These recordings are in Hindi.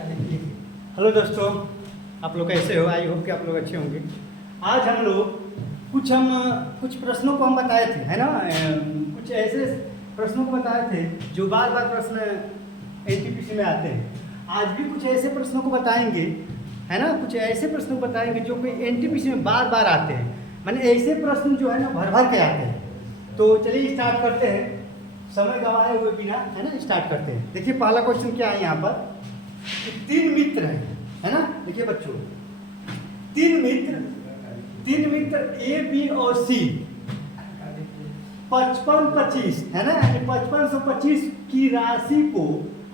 हेलो दोस्तों, आप लोग कैसे हो? आई होप कि आप लोग अच्छे होंगे। आज हम लोग कुछ प्रश्नों को हम बताए थे, है ना। कुछ ऐसे प्रश्नों को बताए थे जो बार बार प्रश्न एनटीपीसी में आते हैं। आज भी कुछ ऐसे प्रश्नों को बताएंगे, है ना। कुछ ऐसे प्रश्नों को बताएंगे जो कि एनटीपीसी में बार बार आते हैं, माने ऐसे प्रश्न जो है ना भर भर के आते हैं। तो चलिए स्टार्ट करते हैं, समय गंवाए हुए बिना, है ना। स्टार्ट करते हैं। देखिए पहला क्वेश्चन क्या है यहाँ पर कि 3 मित्र हैं, है ना। देखिए बच्चों, तीन मित्र ए बी और सी 55-25, है ना, यानी 5525 की राशि को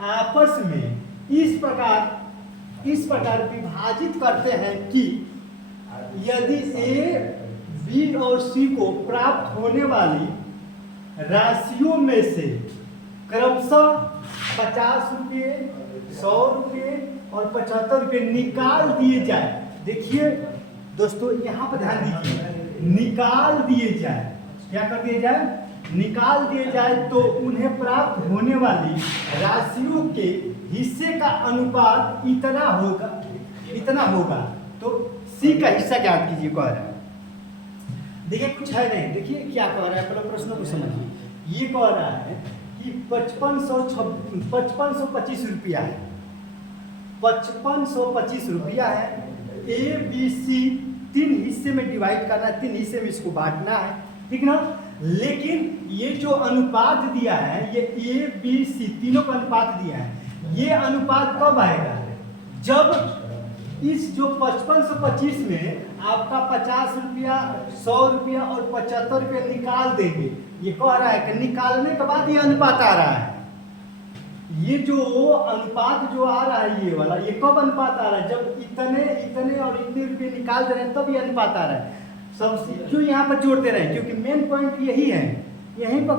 आपस में इस प्रकार विभाजित करते हैं कि यदि ए बी और सी को प्राप्त होने वाली राशियों में से क्रमशः 50 रुपये, 100 रुपये और 75 रुपये निकाल दिए जाए। देखिए दोस्तों, यहाँ पर ध्यान दीजिए, निकाल दिए जाए। क्या कर दिए जाए? निकाल दिए जाए तो उन्हें प्राप्त होने वाली राशियों के हिस्से का अनुपात इतना होगा। तो सी का हिस्सा ज्ञात कीजिए, कह रहा है। देखिए कुछ है नहीं, देखिए क्या कह रहा है, पहले प्रश्नों को समझिए। ये कह रहा है कि 5525 रुपया है, 5525 रुपया है। ए बी सी 3 हिस्से में डिवाइड करना है, 3 हिस्से में इसको बांटना है, ठीक ना। लेकिन ये जो अनुपात दिया है, ये ए बी सी तीनों का अनुपात दिया है। ये अनुपात कब आएगा? जब इस जो 5525 में आपका 50 रुपया, 100 रुपया और 75 रुपया निकाल देंगे। ये कह रहा है कि निकालने के बाद ये अनुपात आ रहा है। ये जो अनुपात जो आ रहा है, ये वाला, ये कब अनुपात आ रहा है? जब इतने और इतने रुपये निकाल दे रहे हैं, तब ये अनुपात आ रहा है। सब क्यों यहाँ पर जोड़ते रहे? क्योंकि मेन पॉइंट यही है, यहीं पर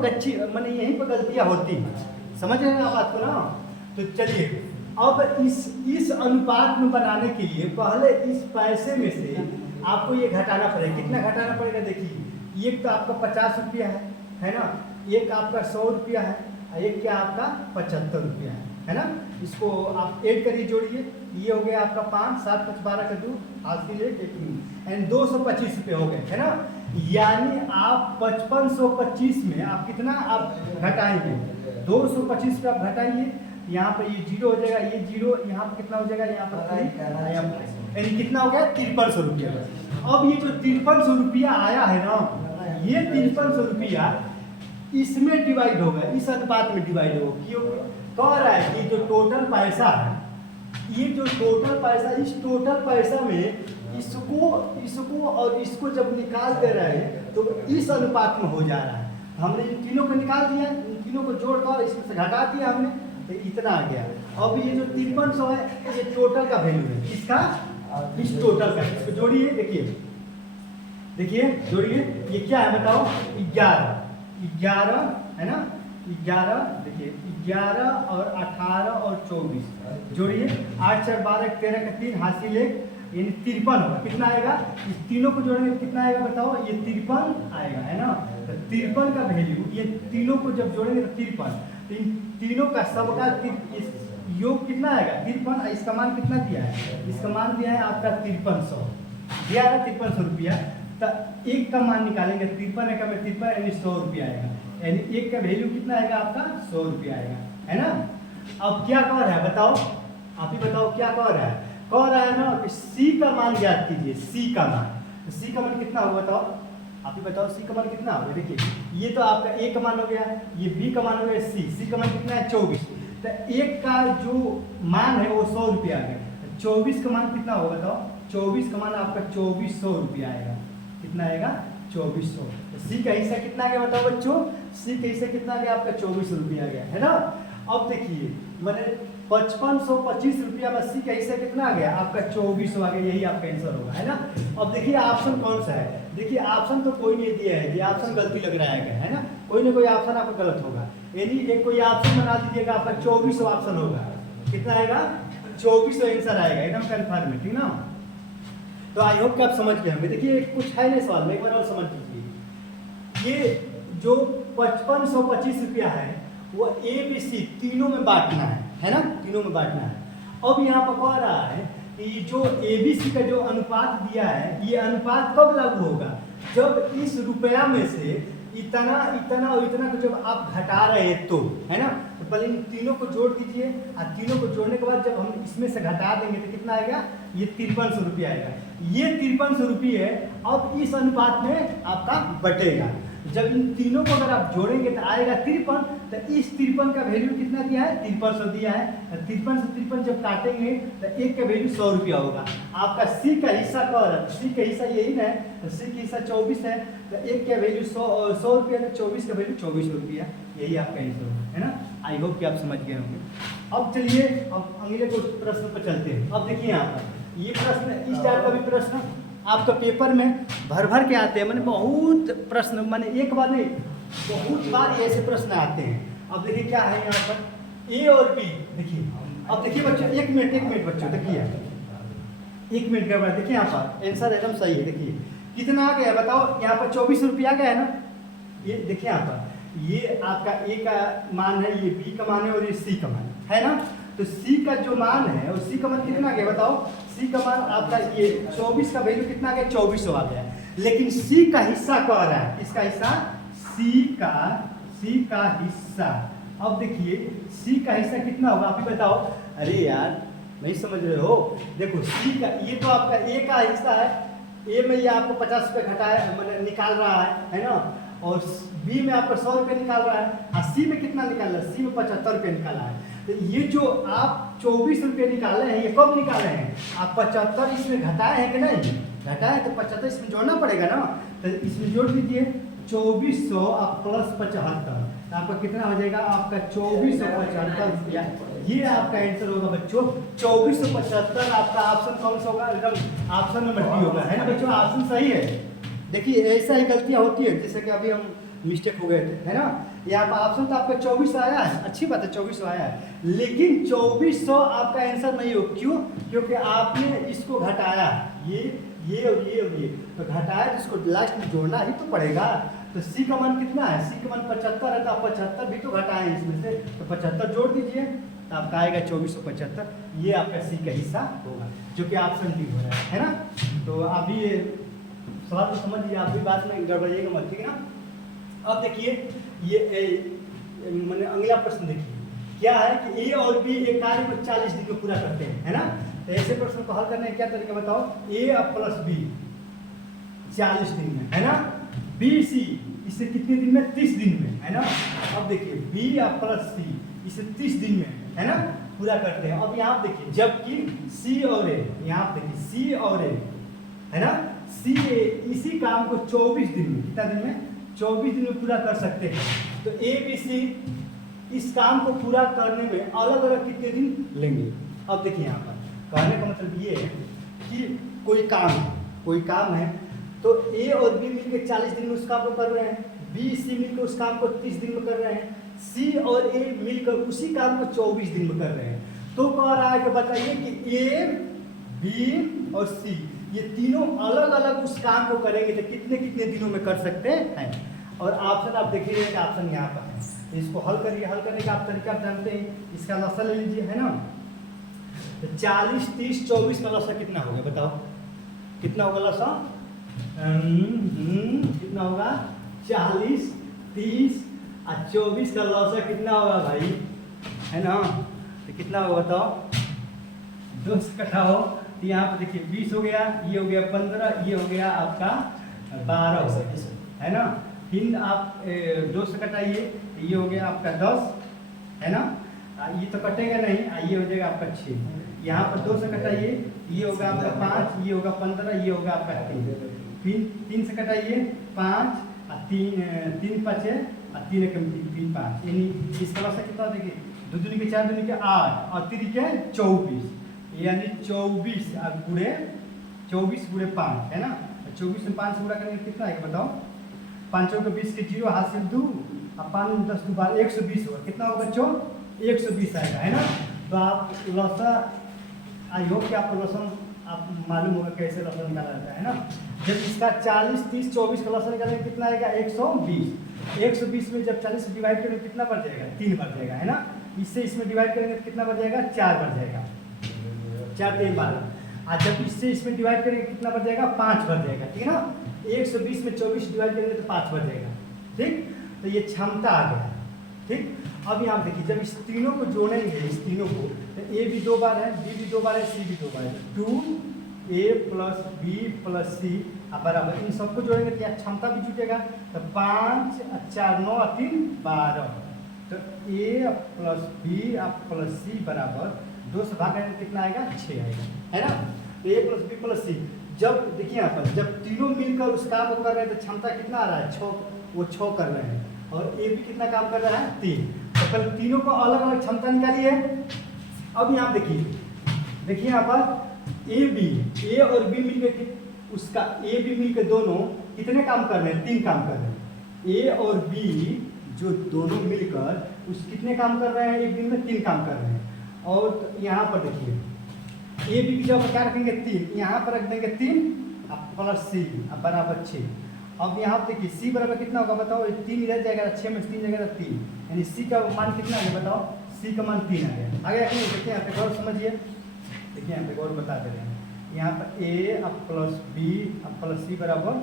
गलतियाँ होती हैं। समझ रहे हैं आप बात को ना? तो चलिए, अब इस अनुपात में बनाने के लिए पहले इस पैसे में से आपको ये घटाना पड़ेगा। कितना घटाना पड़ेगा? देखिए, एक तो आपका 50 रुपया है ना, एक आपका 100 रुपया है, एक क्या आपका 75 रुपया है ना। इसको आप ऐड करिए, जोड़िए। ये हो गया आपका 5, 7, 5, 12 का 2 हासिल है, एंड 225 रुपये हो गए, है ना। यानी आप 5525 में आप कितना आप घटाएंगे? 225 रुपये आप घटाइए। यहाँ पर ये 0 हो जाएगा, ये 0, यहाँ पर कितना हो जाएगा? यहाँ पर यानी कितना हो गया? 5300 रुपया। अब ये जो 5300 रुपया आया है ना, ये 5300 रुपया इसमें डिवाइड होगा, इस अनुपात में डिवाइड होगा। क्यों कह रहा है कि जो टोटल पैसा है, ये जो टोटल पैसा, इस टोटल पैसा में इसको और इसको जब निकाल दे रहे हैं तो इस अनुपात में हो जा रहा है। हमने इन तीनों को निकाल दिया, इन तीनों को जोड़कर इसमें से घटा दिया हमने, तो इतना आ गया। अब ये जो 5300 है, ये टोटल का वैल्यू है, इसका, इस टोटल का। इसको जोड़िए, देखिए जोड़िए। ये क्या है बताओ? 11 है ना, 11। देखिए 11 और 18 और 24 जोड़िए। 8, 4, 12, 13 का 3 हासिल 1, यानी 53 होगा। कितना आएगा? इस तीनों को जोड़ेंगे कितना आएगा बताओ? ये 53 आएगा, है ना। तो 53 का वैल्यू, ये तीनों को जब जोड़ेंगे तो 53, तो इन तीनों का सबका योग कितना आएगा? 53। इसका मान कितना दिया है? इसका मान दिया है आपका 5300, दिया है 5300 रुपया। तो एक का मान निकालेंगे, 53 एक में 53, यानी 100 रुपया आएगा। यानी एक का वैल्यू कितना आएगा आपका? 100 रुपया आएगा, है ना। अब क्या कह रहा है बताओ? आप ही बताओ क्या कह रहा है? कह रहा है ना कि सी का मान ज्ञात कीजिए। सी का मान, तो सी का मान कितना होगा बताओ? आप ही बताओ, सी का मान कितना होगा? देखिए, ये तो आपका ए का मान हो गया, ये बी का मान हो गया, सी का मान कितना है? 24। तो एक का जो मान है वो 100 रुपया आ गया। 24 का मान कितना होगा बताओ? 24 का मान आपका 2400 रुपया आएगा। कितना आएगा? 2400। तो सी का हिस्सा कितना आ गया बताओ बच्चों? सी का हिस्सा कितना आ गया आपका? 2400 रुपया आ गया, है ना। अब देखिए, मैंने 5525 रुपया में सी का हिस्सा कितना आ गया आपका? 2400 आ गया। यही आपका आंसर होगा, है ना। अब देखिए ऑप्शन कौन सा है? देखिए ऑप्शन तो कोई नहीं दिया है, ये ऑप्शन गलती लग रहा है ना। कोई ना कोई ऑप्शन आपका गलत होगा, यानी एक कोई ऑप्शन बना दीजिएगा, आपका 2400 ऑप्शन होगा। कितना आएगा? 2400 आंसर आएगा, एकदम कन्फर्म है, ठीक ना। तो आई होप कि आप समझ गए होंगे। देखिए कुछ है नहीं सवाल में, एक बार और समझ लीजिए। ये जो 5525 रुपया है वो ए बी सी तीनों में बांटना है ना, तीनों में बांटना है। अब यहाँ पर कह रहा है कि जो ABC का जो अनुपात दिया है, ये अनुपात कब लागू होगा, जब इस रुपया में से इतना इतना और इतना को जब आप घटा रहे हैं तो, है ना। तो पहले इन तीनों को जोड़ दीजिए और तीनों को जोड़ने के बाद जब हम इसमें से घटा देंगे तो कितना आएगा, ये 5300 रुपया आएगा। ये 5300 रुपये अब इस अनुपात में आपका बटेगा। जब इन तीनों को अगर आप जोड़ेंगे तो आएगा 53, तो इस 53 का वैल्यू कितना दिया है, 5300 दिया है। 53 से 53 जब काटेंगे तो एक का वैल्यू 100 रुपया होगा। आपका सी का हिस्सा कह रहा है, सी का हिस्सा यही ना है, तो सी का हिस्सा 24 है, तो एक का वैल्यू 100 रुपया, तो 24 का वैल्यू 24 रुपया, यही आपका आंसर है ना। आई होप कि आप समझ गए होंगे। अब चलिए अब अगले प्रश्न पर चलते हैं। अब देखिए यहाँ पर ये प्रश्न, इस टाइप का भी प्रश्न आपका पेपर में भर भर के आते हैं, मैंने बहुत प्रश्न, मैंने एक बार नहीं बहुत बार ऐसे प्रश्न आते हैं। अब देखिए क्या है यहाँ पर ए और बी, देखिए अब देखिए बच्चों, एक मिनट बच्चों, देखिए 1 मिनट के बाद देखिए यहाँ पर आंसर एकदम सही है। देखिए कितना आ गया बताओ, यहाँ पर 24 रुपया आ गया है ना। ये देखिए यहाँ पर ये आपका ए का मान है, ये बी का मान है और ये सी का मान है ना। तो सी का जो मान है और सी का मान कितना आ गया बताओ, सी का मान आपका ये 24 का वैल्यू कितना आ गया, 2400 आ गया। लेकिन सी का हिस्सा कह रहा है, इसका हिस्सा सी का हिस्सा। अब देखिए सी का हिस्सा कितना होगा आप ही बताओ। अरे यार नहीं समझ रहे हो, देखो सी का, ये तो आपका ए का हिस्सा है, ए में ये आपको 50 रुपये घटाया मतलब निकाल रहा है ना, और बी में आपको 100 रुपये निकाल रहा है, और सी में कितना निकाल रहा है, सी में 75 रुपये निकाला है। तो ये जो आप 24 रुपये निकाले हैं, ये कब निकाले हैं, आप 75 इसमें घटाए हैं कि नहीं, घटाए तो 75 इसमें जोड़ना पड़ेगा ना। तो इसमें जोड़ दीजिए 2400 आप प्लस 75, तो आपका कितना हो जाएगा, आपका 2475 रुपया। ये आपका आंसर होगा बच्चों 2475। आपका ऑप्शन कौन सा होगा, एकदम ऑप्शन नंबर डी होगा, है ना बच्चों, ऑप्शन सही है। देखिए ऐसा ही गलतियाँ होती है, जैसे कि अभी हम मिस्टेक हो गए थे, है ना। यहाँ पर ऑप्शन तो आपका 24 आया है, अच्छी बात है 2400 आया है, लेकिन 2400 आपका आंसर नहीं हो, क्यों, क्योंकि आपने इसको घटाया, ये और ये तो घटाया, तो इसको लास्ट में जोड़ना ही तो पड़ेगा। तो सी का मान कितना है, सी का मान 75 है, तो आप 75 भी तो घटाएं इसमें से, तो 75 जोड़ दीजिए, तो आपका आएगा 2475। ये आपका सी का हिस्सा होगा, जो कि ऑप्शन डी हो रहा है ना। तो अभी ये सवाल तो समझ लीजिए, आप भी बात में गड़बड़िएगा मत, ठीक है ना। अब देखिए ये मैंने अगला प्रश्न देखिए क्या है कि ए और बी एक कार्य को 40 दिन में पूरा करते हैं, है ना। तो ऐसे प्रश्न को हल करने का क्या तरीका बताओ, ए और प्लस बी 40 दिन में, है ना। बी सी इसे कितने दिन में, 30 दिन में, है ना। अब देखिए बी और प्लस सी इसे 30 दिन में, है ना, पूरा करते हैं। अब यहाँ देखिए जबकि सी और ए, यहाँ देखिए सी और ए, है ना, सी ए इसी काम को 24 दिन में, कितना दिन में, 24 दिन में पूरा कर सकते हैं। तो ए बी सी इस काम को पूरा करने में अलग अलग कितने दिन लेंगे। अब देखिए यहाँ पर कहने का मतलब ये है कि कोई काम है, तो ए और बी मिलकर 40 दिन में उस काम को कर रहे हैं, बी सी मिलकर उस काम को 30 दिन में कर रहे हैं, सी और ए मिलकर उसी काम को 24 दिन में कर रहे हैं। तो कह रहा है कि बताइए कि ए बी और सी ये तीनों अलग अलग उस काम को करेंगे तो कितने कितने दिनों में कर सकते हैं। और ऑप्शन आप देखिए कि ऑप्शन यहाँ पर है, इसको हल करिए, हल करने का आप तरीका आप जानते हैं, इसका लसा ले लीजिए, है ना। तो 40 30 24 का लसा कितना होगा बताओ, कितना होगा लसा, कितना होगा, 40 30 और 24 का लसा कितना होगा भाई, है ना। तो कितना होगा बताओ, 2 से घटाओ, तो यहाँ पर देखिए 20 हो गया, ये हो गया 15, ये हो गया आपका 12 हो गया, है ना। फिर आप 2 से घटाइए, ये हो गया आपका 10, है ना, ये तो कटेगा नहीं, ये हो जाएगा आपका 6। यहाँ पर 2 से घटाइए, ये होगा आपका 5, ये होगा 15, ये होगा आपका 3। फिर 3 से घटाइए 5 और 3 5 और 3 कम 3 5, यानी इसका लसा कितना देखिए, 2 दूनी के 4 दूनी के 8 और 3 के 24, यानी 24 गुणे 24 गुणे 5, है ना। 24 में 5 गुणा करने कितना आएगा बताओ, 5 के 20 के 0 हासिल 2 और 5 में 10 2 120 होगा, कितना होगा बच्चों, 120 आएगा, है ना। तो आप लसा, आई होप कि आपको लसन आप मालूम होगा कैसे लसन निकाला जाता है ना। जब इसका 40 30 24 का लसन निकालेंगे कितना आएगा, 120। 120 में जब 40 से डिवाइड करेंगे कितना बढ़ जाएगा, 3 बढ़ जाएगा, है ना। इससे इसमें डिवाइड करेंगे तो कितना बढ़ जाएगा, 4 बढ़ जाएगा। 4 3 12। आज जब इससे इसमें डिवाइड करेंगे कितना बच जाएगा, 5 बच जाएगा, ठीक है ना। 120 में 24 डिवाइड करेंगे तो 5 बच जाएगा, ठीक। तो ये क्षमता आ गया, ठीक। अब यहाँ देखिए जब इस तीनों को जोड़ेंगे, इस तीनों को, तो ए भी 2 बार है, बी भी 2 बार है, सी भी 2 बार है, 2a + b + c बराबर इन सबको जोड़ेंगे तो यहाँ क्षमता भी जुटेगा। तो 5 4 9 3 12। तो a + b + c बराबर 2 से भाग करेंगे कितना आएगा, 6 आएगा, है ना। तो a + b + c जब देखिए यहाँ पर जब तीनों मिलकर उस काम को कर रहे हैं तो क्षमता कितना आ रहा है, 6, वो 6 कर रहे हैं, और ए भी कितना काम कर रहा है, 3। तो पहले तीनों को अलग अलग क्षमता निकालिए। अब यहाँ देखिए यहाँ पर ए और बी मिलकर उसका ए बी मिलकर दोनों कितने काम कर रहे हैं, 3 काम कर रहे हैं। ए और बी जो दोनों मिलकर उस कितने काम कर रहे हैं, एक दिन में 3 काम कर रहे हैं। और यहाँ पर देखिए ए बी की जगह क्या रखेंगे, 3, यहाँ पर रख देंगे 3 + c बराबर 6। अब यहाँ पे देखिए सी बराबर कितना होगा बताओ, 3 इधर जाएगा, 6 में 3 जाएगा 3, यानी सी का मान कितना आ गया बताओ, सी का मान 3 आ गया। आगे नहीं देखिए यहाँ पे गौर समझिए, देखिए यहाँ पे गौर बता दे रहे हैं, यहाँ पर a + b + c बराबर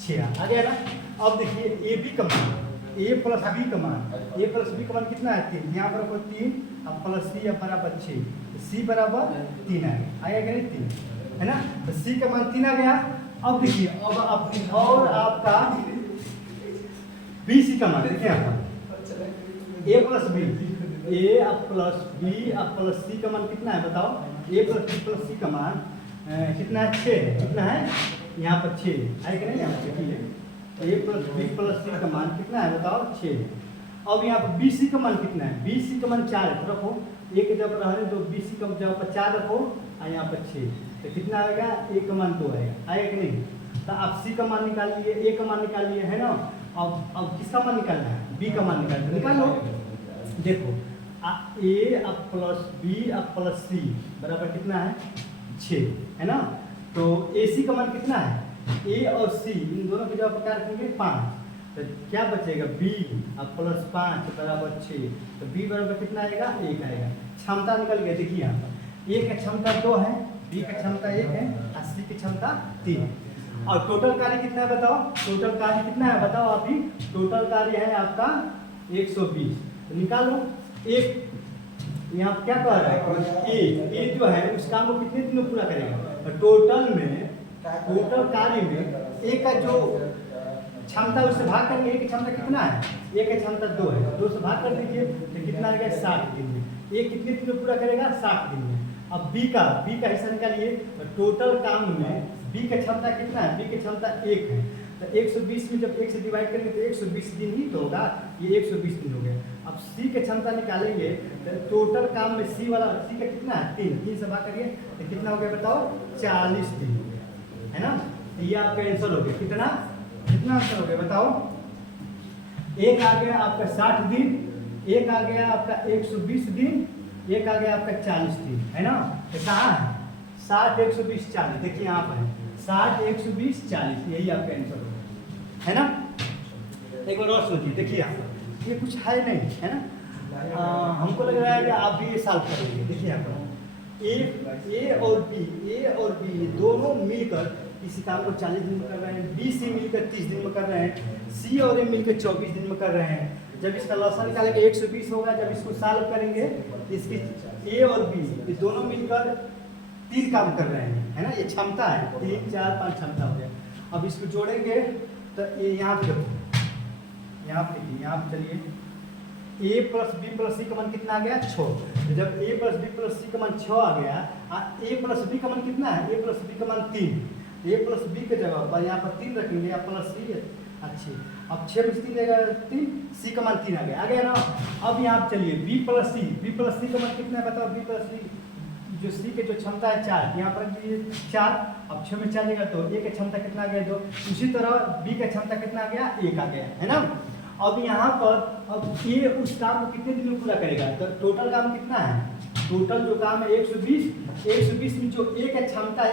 6 आ गया ना। अब देखिए ए बी का मान, a + b का मान, a + b का मान कितना है, 3, यहाँ पर 3 + c बराबर 6, c बराबर 3 आ गया, 3, है ना। तो c का मान 3 आ गया। अब देखिए अब और आपका बी सी का मान देखिए यहाँ पर a + b + c का मान कितना है बताओ, a + b + c का मान कितना है, 6 है, कितना है यहाँ पर 6 आएगा नहीं, यहाँ पर देखिए a + b + c का मान कितना है बताओ, 6। अब यहाँ पर बी सी का मान कितना है, बी सी का मान 4 है, तो रखो एक जगह पर रहने दो, बी सी का जगह पर 4 रखो और यहाँ पर 6, तो कितना आएगा, ए का मान 2 आएगा, आएगा कि नहीं। तो आप सी का मान निकाल लिए, ए का मान निकाल लिए, है ना। अब किसका मान निकालना है, बी का मान निकाल लो। देखो ए + b + c बराबर कितना है, 6, है ना। तो ए सी का मान कितना है, ए और सी इन दोनों की जगह पर क्या रखेंगे, 5, तो क्या बचेगा, b + 5 बराबर 6। तो b बराबर कितना आएगा, 1 आएगा। क्षमता निकल गया, देखिए यहाँ पर ए का क्षमता 2 है, बी का क्षमता 1 है और सी की क्षमता 3 है। और टोटल कार्य कितना है बताओ, टोटल कार्य कितना है बताओ आप ही, टोटल कार्य है आपका 120। तो निकालो एक, यहाँ क्या कह रहा है, ए जो है उस काम को कितने दिन में पूरा करेगा, टोटल कार्य में ए का जो क्षमता उससे भाग करेंगे, ए की क्षमता कितना है, ए की क्षमता 2 है, 2 से भाग कर दीजिए तो कितना आएगा, 60 दिन में। ए कितने दिन में पूरा करेगा, 60 दिन में। अब बी का हिस्सा निकालिए, टोटल काम में बी का क्षमता कितना है, बी की क्षमता 1 है, तो 120 में जब 1 से डिवाइड करेंगे तो 120 दिन ही तो होगा, ये 120 दिन हो गए। अब सी की क्षमता निकालेंगे तो टोटल काम में सी का कितना है, 3 से भाग करिए तो कितना हो गया बताओ, 40 दिन हो गया, है ना। तो ये आपका आंसर हो गया, कितना आंसर हो गया बताओ, एक आ गया आपका 60 दिन, एक आ गया आपका 120 दिन, एक आ गया आपका 40 दिन, है ना। तो कहाँ है, 60 120 40, देखिए यहाँ पर है 60 120 40, यही आपका आंसर होगा, है ना। एक बार और सोचिए, देखिए यहाँ पर ये कुछ है नहीं, है ना। हमको लग रहा है कि आप भी ये सॉल्व करेंगे। देखिए यहाँ पर ए और बी ये दोनों मिलकर इसी काम को 40 दिन में कर रहे हैं, बी सी मिलकर 30 दिन में कर रहे हैं, सी और ए मिलकर 24 दिन में कर रहे हैं। जब इसका लॉसा निकालेंगे 120 होगा, जब इसको सॉल्व करेंगे इसकी ए और बी ये दोनों मिलकर 3 काम कर रहे हैं, है ना। ये क्षमता है 3 4 5 क्षमता हो गया। अब इसको जोड़ेंगे तो ये यहाँ पे देखो, यहाँ पे देखिए, यहाँ पे चलिए a + b + c का मान कितना आ गया, 6। तो जब a + b + c का मान 6 आ गया, a + b का मान कितना है, a + b का मान 3, a + b के जगह पर यहाँ पर 3 रखेंगे या +c, अच्छी। अब 6 में 3 देगा 3, c का मान 3 आ गया ना। अब यहाँ चलिए b + c का मान कितना है बताओ, b + c जो सी के जो क्षमता है 4, यहाँ पर 4, अब 6 में 4 देगा तो ए की क्षमता कितना आ गया, 2। उसी तरह बी का क्षमता कितना आ गया, 1 आ गया, है ना। अब यहाँ पर अब ये उस काम को कितने दिन में पूरा करेगा, तो टोटल काम कितना है, टोटल जो काम है 120 में जो ए की क्षमता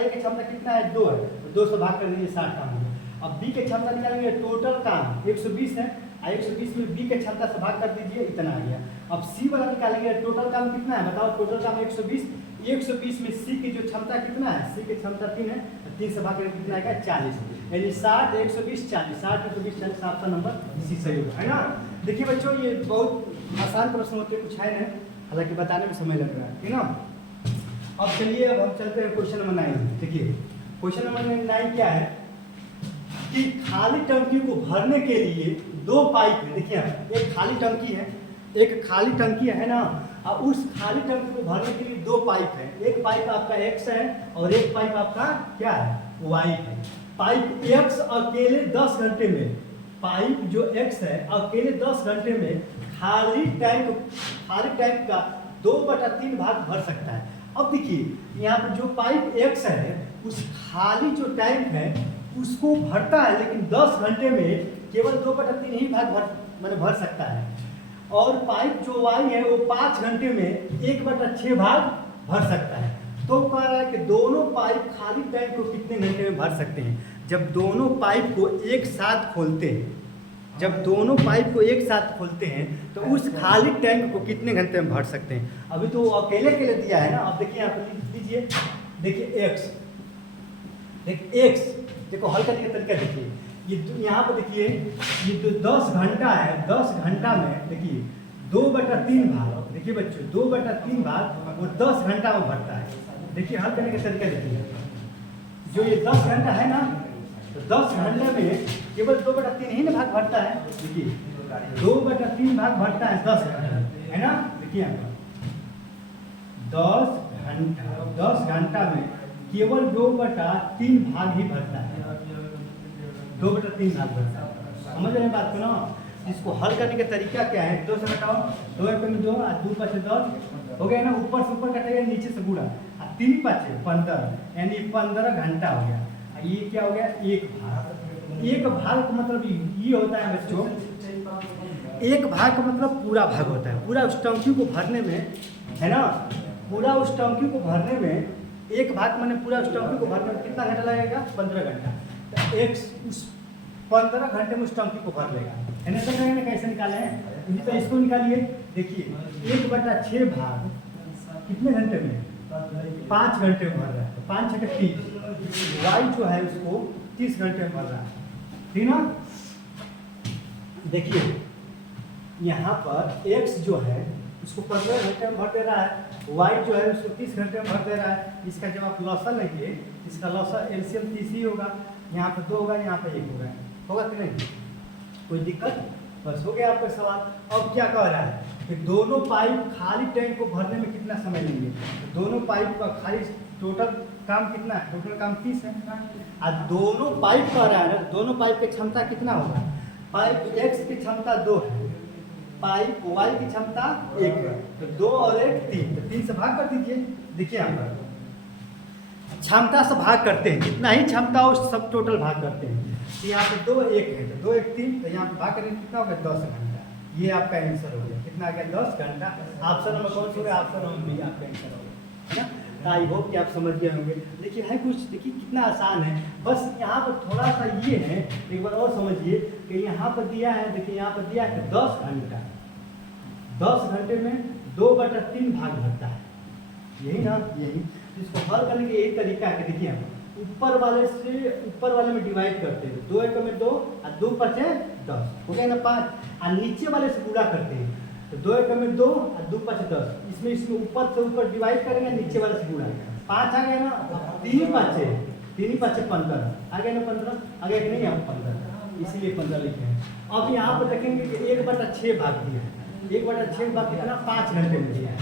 कितना है, 2 है, 2 से भाग कर दीजिए 60 काम होगा। अब बी की क्षमता निकालेंगे, टोटल काम 120 है, 120 में बी की क्षमता से भाग कर दीजिए, इतना आ गया। अब सी वाला निकालेंगे, टोटल काम कितना है बताओ, टोटल काम 120, 120 में सी की जो क्षमता कितना है, सी की क्षमता 3 है, 3 से भाग करके कितना आएगा 40, यानी 60 120 40, 60 120 40, ऑप्शन नंबर सी सही होगा, है ना। देखिए बच्चों ये बहुत आसान प्रश्न होते हैं, कुछ है नहीं, हालांकि बताने में समय लग रहा है, ठीक ना। अब चलिए अब हम चलते हैं क्वेश्चन नंबर 9। देखिए क्वेश्चन नंबर 9 क्या है कि खाली टंकी को भरने के लिए 2 पाइप है। देखिए एक खाली टंकी है, एक खाली टंकी है ना, और उस खाली टंकी को भरने के लिए 2 पाइप है। एक पाइप आपका एक्स है और एक पाइप आपका क्या है वाई है। पाइप एक्स अकेले 10 घंटे में, पाइप जो एक्स है अकेले 10 घंटे में खाली टैंक का 2/3 भाग भर सकता है। अब देखिए यहाँ पर जो पाइप एक्स है उस खाली जो टैंक है उसको भरता है, लेकिन 10 घंटे में केवल 2/3 ही भाग भर सकता है। और पाइप जो वाई है वो 5 घंटे में 1/6 भाग भर सकता है। तो कह रहा है कि दोनों पाइप खाली टैंक को कितने घंटे में भर सकते हैं। जब दोनों पाइप को एक साथ खोलते हैं, जब दोनों पाइप को एक साथ खोलते हैं तो उस खाली टैंक को कितने घंटे में भर सकते हैं। अभी तो अकेले अकेले दिया है ना। अब देखिए यहाँ पर लिख दीजिए, देखिए एक्स, देखिए एक्स, देखो हल करने का तरीका देखिए, ये यहाँ पर देखिए ये जो 10 घंटा है, 10 घंटा में देखिए 2/3 भाग, देखिए बच्चों 2/3 भाग वो 10 घंटा में भरता है। देखिए हल करने का तरीका देखिए, जो ये 10 घंटा है ना, तो 10 घंटे में केवल 2/3 ही ना भाग भरता है। देखिए 2/3 भाग भरता है 10 घंटा, है ना। देखिए यहाँ पर 10 घंटा में केवल 2/3 भाग ही भरता है, 2/3 भाग भरता है। समझ रहे हैं बात को ना। इसको हल करने का तरीका क्या है, 2 से घटाओ, 2 में 2 और 2 5 10 हो गया ना। ऊपर से ऊपर कटेगा, नीचे से गुणा, 3 5 15, यानी 15 घंटा हो गया। ये क्या हो गया, एक भाग। एक भाग का मतलब ये होता है बच्चों, एक भाग का मतलब पूरा भाग होता है। पूरा उस टंकी को भरने में, है ना, पूरा उस टंकी को भरने में एक भाग मैंने पूरा उस टंकी को भरने में कितना घंटा लगेगा, 15 घंटा। तो एक उस 15 घंटे में उस टंकी को भर लेगा, है ना। समझ में कैसे निकाले हैं, तो इसको निकालिए। देखिए 1/6 भाग कितने घंटे में, 5 घंटे में भर रहा है, तो 5 × 30, वाई जो है उसको 30 घंटे में भर रहा है, ठीक ना। देखिए यहाँ पर x जो है उसको 15 घंटे में भर दे रहा है, y जो है उसको 30 घंटे में भर दे रहा है। इसका जब आप लॉसल लेंगे, इसका लॉसल एलसीएम 30 ही होगा, यहाँ पर 2 होगा, यहाँ पर 1 होगा कि नहीं, कोई दिक्कत, बस हो गया आपका सवाल। अब क्या कह रहा है कि दोनों पाइप खाली टैंक को भरने में कितना समय लेंगे। तो दोनों पाइप का खाली टोटल काम कितना है, टोटल काम 30 है। और दोनों पाइप कह रहा है ना, दोनों पाइप की क्षमता कितना होगा, पाइप एक्स की क्षमता 2 है, पाइप वाई की क्षमता 1 है, तो 2 और 1 3, तो 3 से भाग कर दीजिए। देखिए यहाँ पर क्षमता से भाग करते हैं, जितना ही क्षमता हो सब टोटल भाग करते हैं। तो यहाँ पे 2 1 है, तो 2 1 3, तो यहाँ पे भाग करेंगे कितना हो गया, 10 घंटा। ये आपका आंसर हो गया, कितना आ गया, 10 घंटा। ऑप्शन नंबर कौन सा हो गया, ऑप्शन नंबर बी आपका आंसर हो गया, है ना। आई होप कि आप समझ गए होंगे। देखिए है कुछ, देखिए कितना आसान है, बस यहाँ पर थोड़ा सा ये है, एक बार और समझिए कि यहाँ पर दिया है, देखिए यहाँ पर दिया है 10 घंटा, 10 घंटे में 2/3 भाग भरता है, यही ना, यही। इसको हल करने का यही तरीका है कि देखिए हम ऊपर वाले में डिवाइड करते हैं, 2 1 में 2 और 2 5 10 हो गया ना 5, और नीचे वाले से गुणा करते हैं, तो 2 1 में 2 और 2 5 10, इसमें ऊपर से ऊपर डिवाइड करेंगे, नीचे वाले से गुणा, 5 आ गया ना, 3 5 15 आ गया ना, 15 आ गया कि नहीं, यहाँ 15, इसीलिए 15 लिखे हैं। अब यहाँ पर देखेंगे कि 1/6 भाग दिया है, 1/6 भाग कितना, 5 घंटे में दिया है,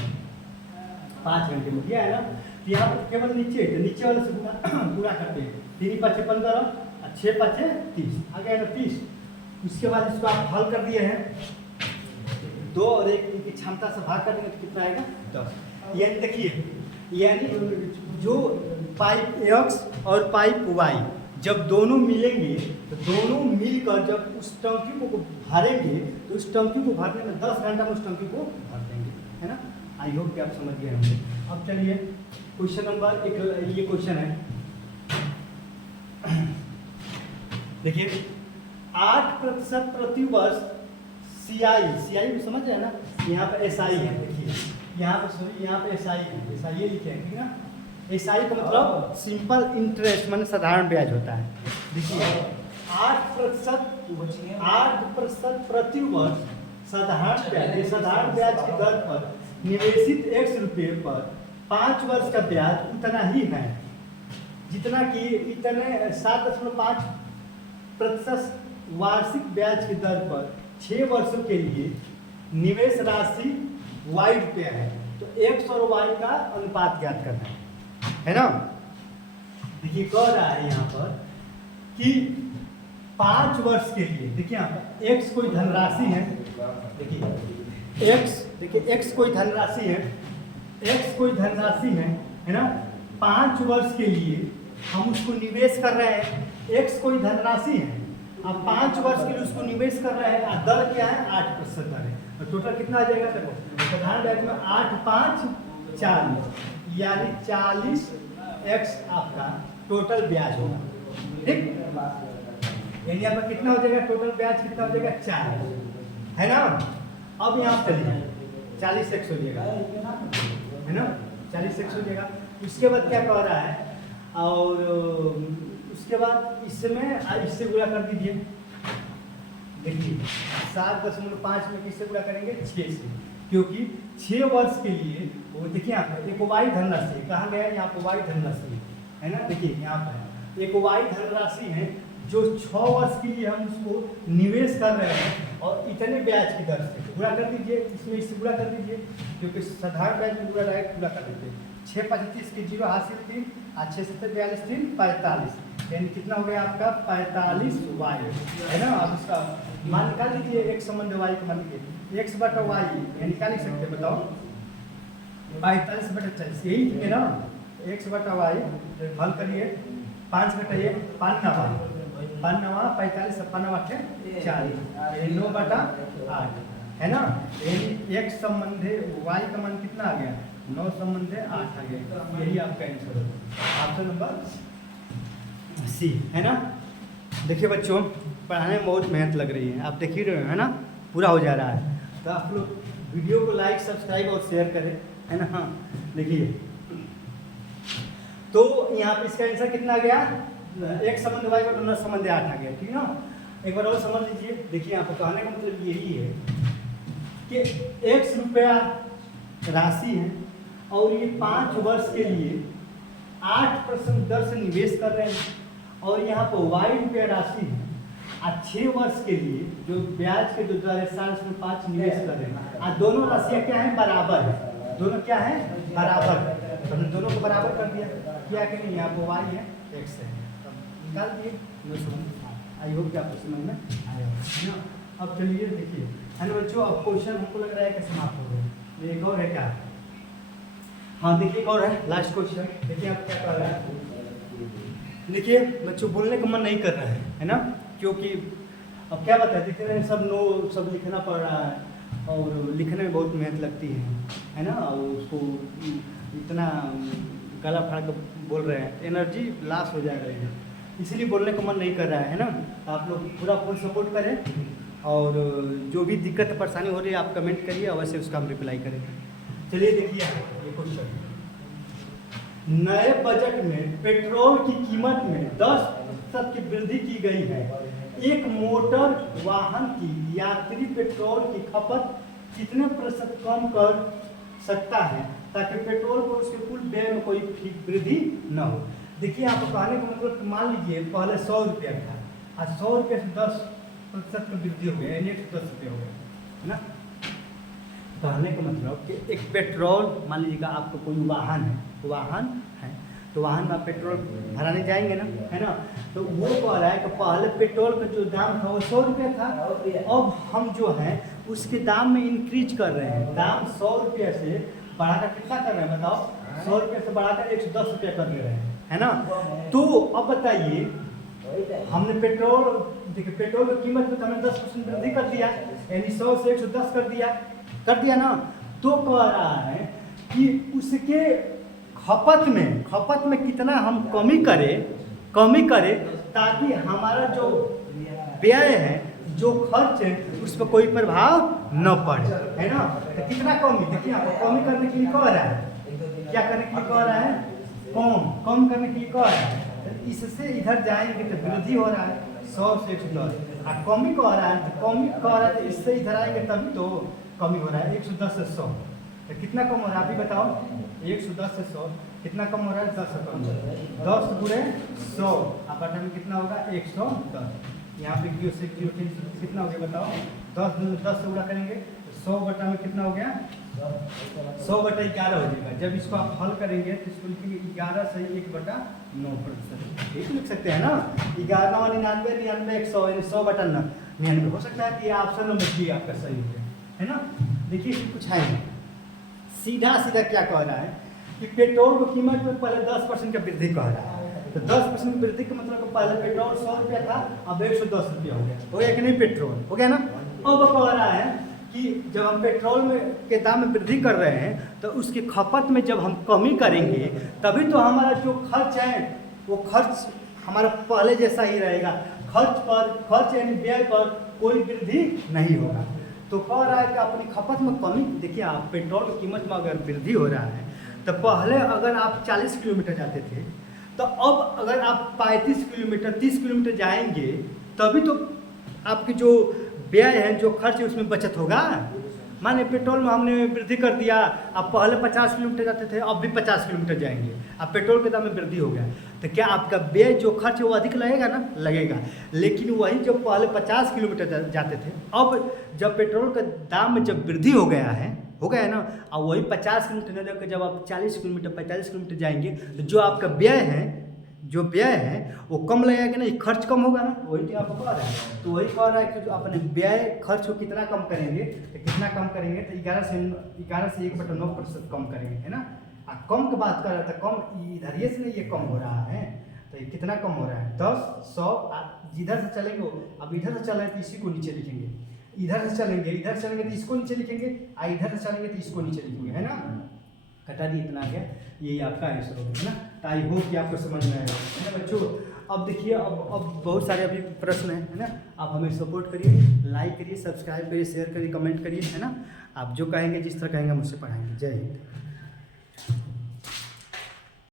5 घंटे में दिया है ना। तो यहाँ पर केवल नीचे, तो नीचे वाले से गुणा करते हैं, 3 5 15 और 6 5 30 आ गया ना 30। उसके बाद इसको आप हल कर दिए हैं, 2 और 1 की क्षमता से भाग कर देंगे तो कितना आएगा, 10। यानी देखिए, यानी जो पाइप एक्स और पाइप वाई जब दोनों मिलेंगे, तो दोनों मिलकर जब उस टंकी को भरेंगे, तो उस टंकी को भरने में 10 घंटा में उस टंकी को भर देंगे, है ना। आई होप कि आप समझ गए होंगे। अब चलिए क्वेश्चन नंबर एक, ये क्वेश्चन है, देखिए 8% प्रति वर्ष सीआई को समझ रहे हैं ना, यहाँ पे एस आई है, देखिए यहाँ पे सॉरी यहाँ पे एस आई है, एस आई लिखे हैं, ठीक है ना। एस आई का मतलब सिंपल इंटरेस्ट माने साधारण ब्याज होता है। देखिए 8% प्रति वर्ष साधारण ब्याज, ये साधारण ब्याज की दर पर निवेशित x रुपये पर 5 वर्ष का ब्याज उतना ही है जितना कि इतने 7.5% वार्षिक ब्याज की दर पर 6 वर्षों के लिए निवेश राशि y रुपया है। तो x और y का अनुपात ज्ञात करना है ना। देखिए कह रहा है यहाँ पर कि 5 वर्ष के लिए, देखिए यहाँ पर x कोई धनराशि है, देखिए x कोई धनराशि है, x कोई धनराशि है ना। 5 वर्ष के लिए हम उसको निवेश कर रहे हैं, x कोई धनराशि है, अब 5 वर्ष के लिए उसको निवेश कर रहे हैं, दर क्या है 8% दर है। तो टोटल कितना आ जाएगा देखो, साधारण ब्याज में 8 5 40 यानी 40x आपका टोटल ब्याज होगा, ठीक। यानी यहाँ पर कितना हो जाएगा टोटल ब्याज, कितना हो जाएगा 40, है ना। अब यहाँ चलिए 40x हो जाएगा, है ना, 40x हो जाएगा। उसके बाद क्या कह रहा है, और उसके बाद इससे गुणा कर दीजिए। देखिए 7.5 में किससे गुणा करेंगे 6 से, क्योंकि 6 वर्ष के लिए वो देखिए यहाँ पर एक y धनराशि कहाँ गया, यहाँ पर y धनराशि है ना। देखिए यहाँ पर एक y धनराशि है जो 6 वर्ष के लिए हम उसको निवेश कर रहे हैं और इतने ब्याज की दर से गुणा कर दीजिए, इसमें इससे गुणा कर दीजिए, क्योंकि साधारण ब्याज में गुणा डायरेक्ट गुणा कर देते। 6 25 के 0 हासिल 3 और 6 7 42 3 45, यानी कितना हो गया आपका 45y, है ना। अब इसका मान निकाल लीजिए, एक संबंध y का मान लीजिए x बटा y, यानी क्या लिख सकते हैं बताओ 45 बटा 40, यही है ना। x बटा y हल करिए, 5 बटा 1 5 नवा 45 9 40, 9 बटा 8, है ना। एक संबंधे y का मान कितना आ गया 9 संबंधे 8 आ गया, यही आपका आंसर होगा, ऑप्शन नंबर सी, है ना। देखिए बच्चों पढ़ाने में बहुत मेहनत लग रही है, आप देख ही रहे हो, है ना, पूरा हो जा रहा है। तो आप लोग वीडियो को लाइक सब्सक्राइब और शेयर करें, है ना। हाँ देखिए, तो यहाँ पे इसका आंसर कितना आ गया, एक संबंध y बटा 9 संबंध 8 आ गया, ठीक है ना। एक बार और समझ लीजिए। देखिए यहाँ पर कहने का मतलब यही है कि x रुपया राशि है और ये 5 वर्ष के लिए 8% दर से निवेश कर रहे हैं, और यहाँ पर y रुपया राशि है और 6 वर्ष के लिए जो ब्याज के जो दर है 7.5 निवेश कर रहे हैं, और दोनों राशियाँ क्या है बराबर है, दोनों क्या है बराबर है, तो हमने दोनों को बराबर कर दिया, क्या कि नहीं यहाँ पर y है x है, निकाल दिए। आई होप कि आपको समझ में आया है ना। अब चलिए देखिए, है ना बच्चों, अब क्वेश्चन हमको लग रहा है कि समाप्त हो गए, एक और है क्या, हाँ देखिए एक और है लास्ट क्वेश्चन। देखिए आप क्या कर रहे हैं, देखिए बच्चों बोलने का मन नहीं कर रहा है ना, क्योंकि अब क्या बताए देखते हैं सब लिखना पड़ रहा है और लिखने में बहुत मेहनत लगती है ना, और उसको इतना गला फाड़ कर बोल रहे हैं, एनर्जी लॉस हो जा रही है, इसीलिए बोलने का मन नहीं कर रहा है ना। आप लोग पूरा फुल सपोर्ट करें, और जो भी दिक्कत परेशानी हो रही है आप कमेंट करिए, अवश्य उसका हम रिप्लाई करेंगे। चलिए देखिए ये क्वेश्चन, नए बजट में पेट्रोल की कीमत में 10% की वृद्धि की गई है, एक मोटर वाहन की यात्री पेट्रोल की खपत कितने प्रतिशत कम कर सकता है ताकि पेट्रोल को उसके कुल व्यय में कोई वृद्धि न हो। देखिए यहाँ पर कहने का मतलब मान लीजिए पहले 100 रुपया था, आज 100 रुपये से 10% की वृद्धि हो गया, यानी 10 रुपये हो गया, है ना। कहने का मतलब कि एक पेट्रोल मान लीजिएगा आपको कोई वाहन है तो वाहन में आप पेट्रोल भराने जाएंगे ना, है ना। तो वो कह रहा है कि पहले पेट्रोल का जो दाम था वो 100 रुपया था, अब हम जो है उसके दाम में इंक्रीज कर रहे हैं, दाम 100 रुपये से बढ़ाकर कितना कर रहे हैं बताओ, 100 रुपये से बढ़ाकर 110 रुपया कर दे रहे हैं, है ना। तो अब बताइए हमने पेट्रोल देखिए पेट्रोल की कीमत में हमने 10% वृद्धि कर दिया, यानी 100 से 110 कर दिया ना। तो कह रहा है कि उसके खपत में कितना हम कमी करें ताकि हमारा जो व्यय है जो खर्च है उस पर कोई प्रभाव न पढ़े, है ना। तो कितना कमी, देखिए आपको कमी करने के लिए कह रहा है, क्या करने के लिए कह रहा है, कम करने के लिए कह रहा है। तो इससे इधर जाएंगे तो वृद्धि हो रहा है 100 से 110, और कमी कह रहा है, तो कमी कह रहा है तो इससे इधर आएंगे तभी तो कमी हो रहा है 110 से 100। तो कितना कम हो रहा है आप ही बताओ, 110 से 100 कितना कम हो रहा है, 10 से कम हो रहा है। 10 गुणे 100 आप बटा में कितना होगा 110। यहाँ पे क्यों से क्यों कितना हो गया बताओ, 10 से गुणा करेंगे तो 100 बटा में कितना हो गया 100 बटा 11 हो जाएगा। जब इसको आप हल करेंगे तो इसको लिखेंगे 11 से 1/9%, ठीक लिख सकते हैं ना। 11 99 99 100 यानी 100 बटा 99 हो सकता है कि ऑप्शन नंबर डी आपका सही है ना। देखिए कुछ है सीधा सीधा क्या कह रहा है कि पेट्रोल की कीमत में पहले 10% का वृद्धि कह रहा है। तो 10% की वृद्धि का मतलब पहले पेट्रोल 100 रुपया था, अब 110 रुपया हो गया कि नहीं, पेट्रोल हो गया ना। अब कह रहा है कि जब हम पेट्रोल में के दाम में वृद्धि कर रहे हैं तो उसकी खपत में जब हम कमी करेंगे तभी तो हमारा जो खर्च है वो खर्च हमारा पहले जैसा ही रहेगा। खर्च यानी व्यय पर कोई वृद्धि नहीं होगा। तो कह रहा है कि अपनी खपत में कमी, देखिए आप पेट्रोल की कीमत में अगर वृद्धि हो रहा है तो पहले अगर आप 40 किलोमीटर जाते थे तो अब अगर आप 35 किलोमीटर 30 किलोमीटर जाएंगे तभी तो आपकी जो व्यय है जो खर्च है उसमें बचत होगा। माने पेट्रोल में हमने वृद्धि कर दिया, आप पहले 50 किलोमीटर जाते थे अब भी 50 किलोमीटर जाएंगे, अब पेट्रोल के दाम में वृद्धि हो गया तो क्या आपका व्यय जो खर्च है वो अधिक लगेगा ना, लगेगा। लेकिन वही जो पहले 50 किलोमीटर जाते थे अब जब पेट्रोल के दाम में जब वृद्धि हो गया है ना, और वही 50 किलोमीटर न जब आप 40 किलोमीटर 45 किलोमीटर जाएंगे तो जो आपका व्यय है वो कम लगेगा कि नहीं, खर्च कम होगा ना। वही तो आपको कह रहा है, तो वही कह रहा है कि जो अपने व्यय खर्च को कितना कम करेंगे तो कितना कम करेंगे तो 11 से 1/9% कम करेंगे, है ना। कम की बात कर रहा था, कम इधर से नहीं ये कम हो रहा है तो ये कितना कम हो रहा है 10 100। जिधर से चलेंगे अब इधर से चल रहे तो इसी को नीचे लिखेंगे, इधर से चलेंगे तो इसको नीचे लिखेंगे, और इधर से चलेंगे तो इसको नीचे लिखेंगे, है ना। कटा दी इतना आ गया, यही आपका आंसर होगा, है ना। तो आई होप कि आपको समझ में आएगा, है ना बच्चों। अब देखिए अब बहुत सारे अभी प्रश्न है ना। आप हमें सपोर्ट करिए, लाइक करिए, सब्सक्राइब करिए, शेयर करिए, कमेंट करिए, है ना। आप जो कहेंगे जिस तरह कहेंगे हम उससे पढ़ाएंगे। जय हिंद।